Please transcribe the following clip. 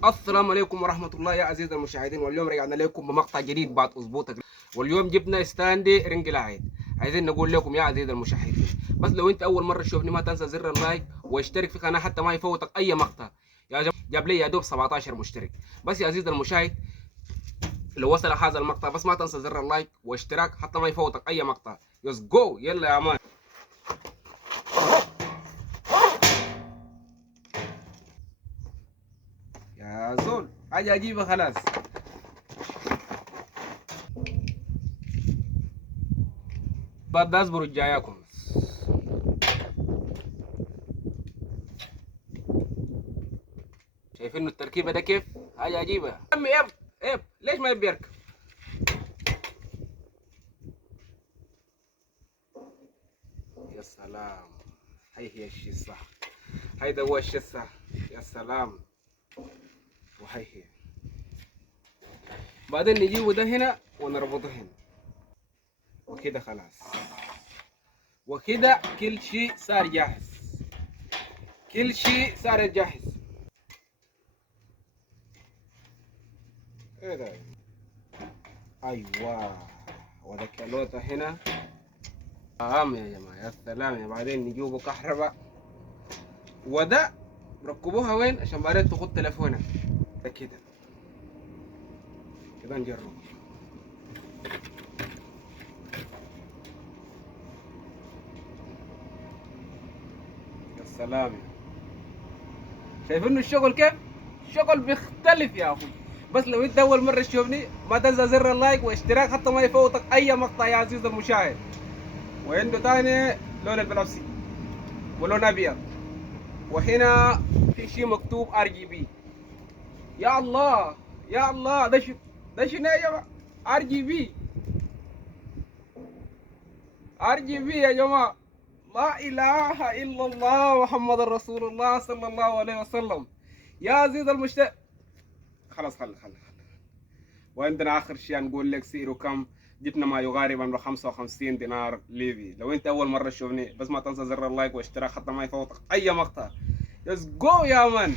السلام عليكم ورحمة الله يا عزيزي المشاهدين، واليوم رجعنا لكم بمقطع جديد بعد أسبوع تقريبا. واليوم جبنا ستاندي رنج لايت. عايزين نقول لكم يا عزيزي المشاهدين، بس لو انت أول مرة تشوفني ما تنسى زر اللايك واشترك في القناة حتى ما يفوتك أي مقطع. يا جماعة جاب لي يا دوب 17 مشترك بس. يا عزيزي المشاهد، لو وصل هذا المقطع بس ما تنسى زر اللايك واشتراك حتى ما يفوتك أي مقطع. يس جو، يلا يا مان. يا زول حاجة أجيبها خلاص. بعد اصبروا جاياكم. شايفين التركيبه ده كيف؟ حاجه عجيبه. عمي ايب ليش ما يبي يركب؟ يا سلام، هي الشي الصح، هيدا هو الشي الصح. يا سلام، وهي بعدين نجيبه ده هنا ونربطه هنا وكده خلاص. وكده كل شيء صار جاهز، كل شيء صار جاهز. ايه ده؟ ايوه، وده كالوتا هنا. يا جماعه، يا سلام. يا بعدين نجيبه كهرباء، وده ركبوها وين عشان بعدين تخد تليفونك. ده كده كده نجرب. يا سلام، شايفين الشغل كيف؟ الشغل بيختلف يا اخوي. بس لو انت اول مره تشوفني ما تنسى زر اللايك واشتراك حتى ما يفوتك اي مقطع يا عزيزي المشاهد. وعنده تاني لون البنفسجي ولون ابيض، وهنا في شيء مكتوب ار جي بي. يا الله يا الله، ده شنو يا جماعه؟ ار جي بي، ار جي بي يا جماعه. لا اله الا الله محمد رسول الله صلى الله عليه وسلم. يا عزيز المشترك، خلاص خل. وعندنا اخر شيء نقول لك سعره كم. جبنا ما يقارب عن 55 دينار ليبي. لو انت اول مره تشوفني بس ما تنسى زر اللايك واشتراك حتى ما يفوتك اي مقطع. يس جو يا مان.